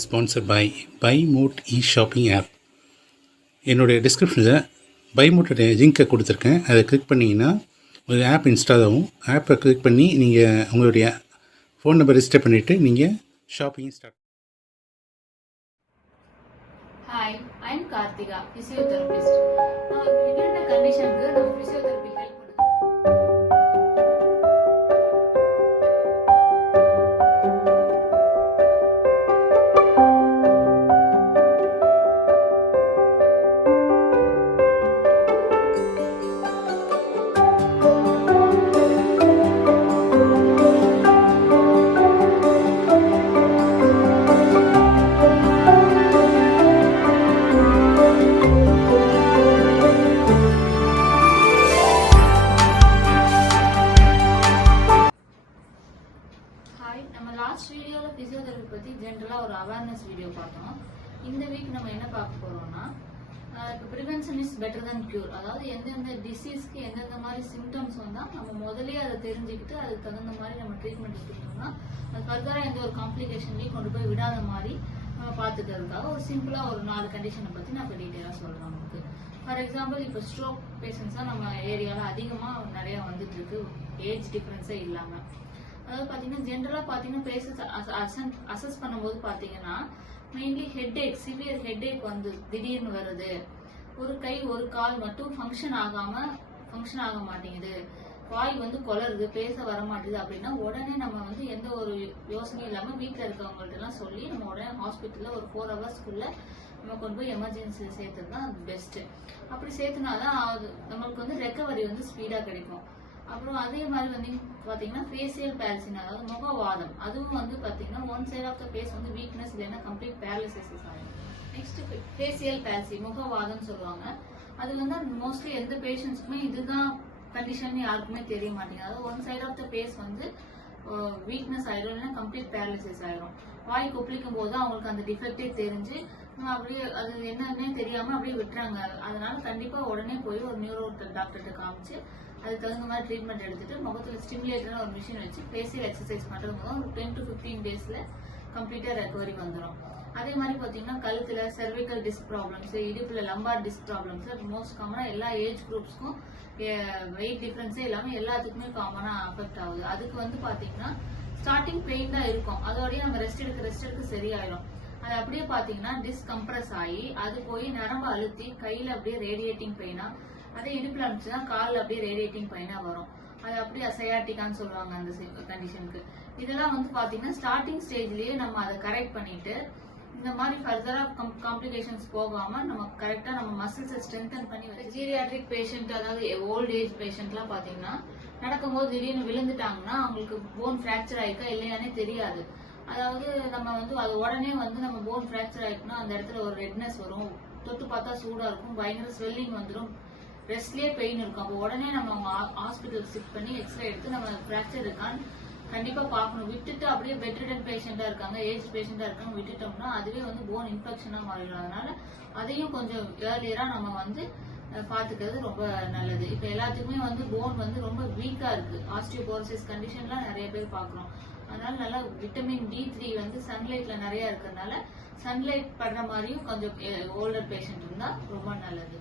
is sponsored by BuyMote e-shopping app. என்னுடைய டிஸ்கிரிப்ஷனில் பைமோட்டோட லிங்க்கை கொடுத்துருக்கேன். அதை கிளிக் பண்ணிங்கன்னா ஒரு ஆப் இன்ஸ்டால் ஆகும். ஆப்பை கிளிக் பண்ணி நீங்கள் உங்களுடைய ஃபோன் நம்பர் ரெஜிஸ்டர் பண்ணிவிட்டு நீங்கள் shopping start. Hi, I am Karthika, physiotherapist. Now, given the condition, நம்ம physiotherapy help நம்ம லாஸ்ட் வீடியோல பிசியோதெரபி பத்தி ஜெனரலா ஒரு அவேர்னஸ் வீடியோ பார்த்தோம். இந்த வீக் நம்ம என்ன பார்க்க போறோம்னா prevention is better then cure. அதாவது எந்தெந்த டிசீஸ்க்கு எந்தெந்த மாதிரி சிம்டம்ஸ் வந்தா நம்ம முதல்லயே அதை தெரிஞ்சுக்கிட்டு அதுக்கு தகுந்த மாதிரி நம்ம ட்ரீட்மெண்ட் எடுத்துக்கிட்டோம்னா அது ஃபர்தரா எந்த ஒரு காம்ப்ளிகேஷன்லயும் கொண்டு போய் விடாத மாதிரி நம்ம பார்த்துக்கிறதுக்காக ஒரு சிம்பிளா ஒரு 4 கண்டிஷனை பத்தி நான் இப்போ டீட்டெயிலா சொல்றேன் உங்களுக்கு. ஃபார் எக்ஸாம்பிள் இப்போ ஸ்ட்ரோக் பேஷண்ட்ஸா நம்ம ஏரியால அதிகமா நிறைய வந்துட்டு இருக்கு, ஏஜ் டிஃபரன்ஸே இல்லாம. அதாவது பாத்தீங்கன்னா ஜென்ரலா பாத்தீங்கன்னா பேஷண்ட்ஸ் அசஸ் பண்ணும்போது பாத்தீங்கன்னா மெயின்லி ஹெட்ஏக், சிவியர் ஹெட்ஏக் வந்து திடீர்னு வருது, ஒரு கை ஒரு கால் மட்டும் ஃபங்க்ஷன் ஆக மாட்டேங்குது, வாய் வந்து கொலருது, பேச வர மாட்டேங்குது அப்படின்னா உடனே நம்ம வந்து எந்த ஒரு யோசனையும் இல்லாம வீட்டுல இருக்கவங்கள்ட்ட எல்லாம் சொல்லி நம்ம உடனே ஹாஸ்பிட்டல்ல ஒரு 4 ஹவர்ஸ்க்குள்ள நம்ம கொண்டு போய் எமர்ஜென்சியில் சேர்த்துறது தான் பெஸ்ட். அப்படி சேர்த்துனாதான் நம்மளுக்கு வந்து ரெக்கவரி வந்து ஸ்பீடா கிடைக்கும். அப்புறம் அதே மாதிரி வந்து பாத்தீங்கன்னா ஃபேசியல் பேல்சின், அதாவது முகவாதம், அதுவும் வந்து பாத்தீங்கன்னா one side of the face வந்து வீக்னஸ் இல்லைன்னா கம்ப்ளீட் பேரலிசிஸ் ஆகும். நெக்ஸ்ட் ஃபேசியல் பேல்சி, முகவாதம் சொல்லுவாங்க. அது வந்து மோஸ்ட்லி எந்த பேஷண்ட்ஸ்க்குமே இதுதான் கண்டிஷன் யாருக்குமே தெரிய மாட்டேங்குது. அதாவது one side of the face வந்து வீக்னஸ் ஆயிடும், இல்லைன்னா கம்ப்ளீட் பேரலிசிஸ் ஆயிடும். வாய் கொப்பளிக்கும் போது அவங்களுக்கு அந்த டிஃபெக்டே தெரிஞ்சு அப்படியே அது என்னன்னே தெரியாம அப்படியே விட்டுறாங்க. அதனால கண்டிப்பா உடனே போய் ஒரு நியூரோ டாக்டர்கிட்ட காமிச்சு அதுக்கு தகுந்த மாதிரி ட்ரீட்மெண்ட் எடுத்துட்டு முகத்துல ஸ்டிமுலேட்டர் ஒரு மிஷின் வச்சு ஃபேசியல் எக்ஸசைஸ் பண்றது மூலம் ஒரு 10 to 15 டேஸ்ல கம்ப்ளீட்டா ரெக்கவரி வந்துடும். அதே மாதிரி பாத்தீங்கன்னா கழுத்துல செர்விக்கல் டிஸ்க் ப்ராப்ளம்ஸ், இடுப்புல லம்பார் டிஸ்க் ப்ராப்ளம்ஸ் மோஸ்ட் காமனா எல்லா ஏஜ் குரூப்ஸ்க்கும் வெயிட் டிஃபரன்ஸே இல்லாம எல்லாத்துக்குமே காமனா அஃபெக்ட் ஆகுது. அதுக்கு வந்து பாத்தீங்கன்னா ஸ்டார்டிங் பெயின் தான் இருக்கும், அதோடய நம்ம ரெஸ்ட் எடுக்க சரியாயிடும். அது அப்படியே பாத்தீங்கன்னா டிஸ்கம்ப்ரஸ் ஆகி அது போய் நரம்பு அழுத்தி கையில அப்படியே ரேடியேட்டிங் பெயினா, அதே இடுப்புல அனுப்பிச்சுன்னா காலில் அப்படியே ரேடியேட்டிங் பெயினா வரும். அது அப்படியே சயாட்டிக்கான்னு சொல்லுவாங்க அந்த கண்டிஷனுக்கு. இதெல்லாம் வந்து பாத்தீங்கன்னா ஸ்டார்டிங் ஸ்டேஜ்லயே நம்ம அதை கரெக்ட் பண்ணிட்டு இந்த மாதிரி ஃபர்தரா காம்ப்ளிகேஷன்ஸ் போகாம நம்ம கரெக்டா நம்ம மசில்ஸை ஸ்ட்ரென்தன் பண்ணி ஜீரியாட்ரிக் பேஷண்ட், அதாவது ஓல்ட் ஏஜ் பேஷண்ட் எல்லாம் பாத்தீங்கன்னா நடக்கும்போது திடீர்னு விழுந்துட்டாங்கன்னா அவங்களுக்கு போன் ஃபிராக்சர் ஆயிக்கா இல்லையானே தெரியாது. அதாவது நம்ம வந்து அது உடனே வந்து நம்ம போன் ஃபிராக்சர் ஆயிட்டுனா அந்த இடத்துல ஒரு ரெட்னஸ் வரும், தொட்டு பார்த்தா சூடா இருக்கும், பயங்கர ஸ்வெல்லிங் வந்துடும், ரெஸ்ட்லயே பெயின் இருக்கும். அப்போ உடனே நம்ம அவங்க ஹாஸ்பிட்டல் ஷிஃப்ட் பண்ணி எக்ஸ்ரே எடுத்து நம்ம ஃபிராக்சர் இருக்கான்னு கண்டிப்பா பார்க்கணும். விட்டுட்டு அப்படியே பெட்ரிடன் பேஷண்டா இருக்காங்க, ஏஜ் பேஷண்டா இருக்காங்க விட்டுட்டோம்னா அதுவே வந்து போன் இன்ஃபெக்ஷனா மாறிடும். அதனால அதையும் கொஞ்சம் ஏர்லியரா நம்ம வந்து பாத்துக்கிறது ரொம்ப நல்லது. இப்ப எல்லாத்துக்குமே வந்து போன் வந்து ரொம்ப வீக்கா இருக்கு, ஆஸ்டியோபோரோசிஸ் கண்டிஷன்லாம் நிறைய பேர் பாக்குறோம். அதனால நல்லா விட்டமின் D3 வந்து சன்லைட்ல நிறைய இருக்கிறதுனால சன்லைட் படுற மாதிரியும் கொஞ்சம் ஓல்டர் பேஷண்ட் இருந்தா ரொம்ப நல்லது.